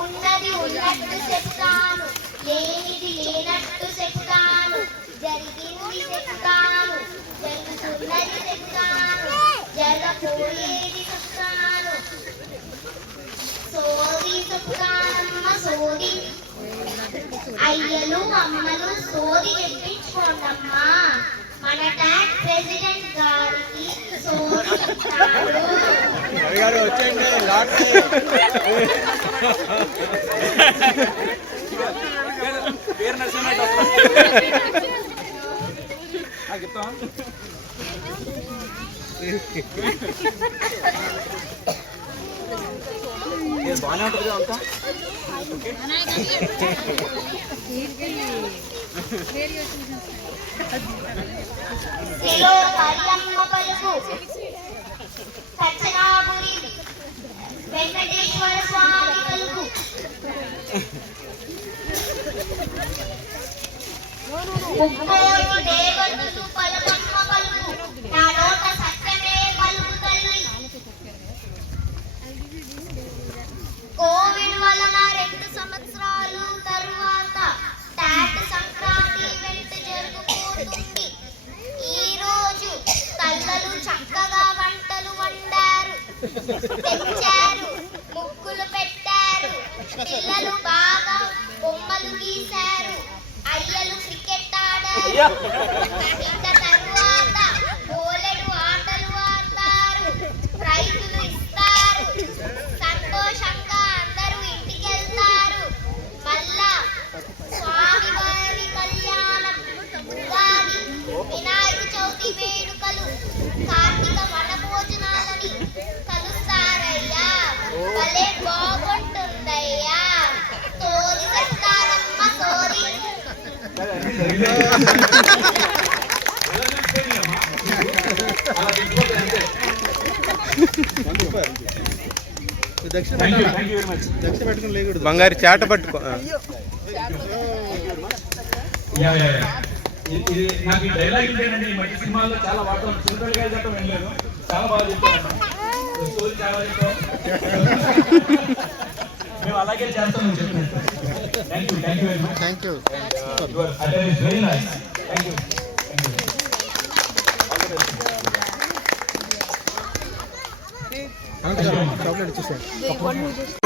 ఉన్నది ఉన్నట్టు చెప్తాను. లేనిది లేనట్టు చెప్తాను జరిగింది చెప్తాను జరుగుతున్నది చెప్తాను జరగబోయేది చెప్తాను సోది చెప్తానమ్మ సోది అయ్యలు అమ్మలు సోది చెప్పించుకోండమ్మా. మన ట్యాక్స్ ప్రెసిడెంట్ గారికి సోది గారు వచ్చేయండి లాటరీ పేరు నరసింహ చెప్తావా ఏ, బాగానే ఉంటుంది కదా అంతా సెలో మరియమ్మ పలుకు సత్యనాపురి వెంకటేశ్వర స్వామి పలుకు ముక్కోటి దేవతలు తెచ్చారు ముగ్గులు పెట్టారు పిల్లలు బాగా బొమ్మలు గీశారు అయ్యలు క్రికెట్ ఆడారు. బంగారు చాట పట్టుకో. ఆ. Yeah yeah yeah. ఇది ఇది నాకు ఈ డైలాగ్ ఏంటంటే ఈ మధ్య సినిమాల్లో చాలా వాడతాం. చిన్నపిల్లగా చెప్పడం చాలా బాగా చెప్పాను మేము అలాగే చేస్తాం నువ్వు చెప్పినట్టు thank you thank you very much thank you your attendance very nice thank you thank you chocolate ఇచ్చేసాను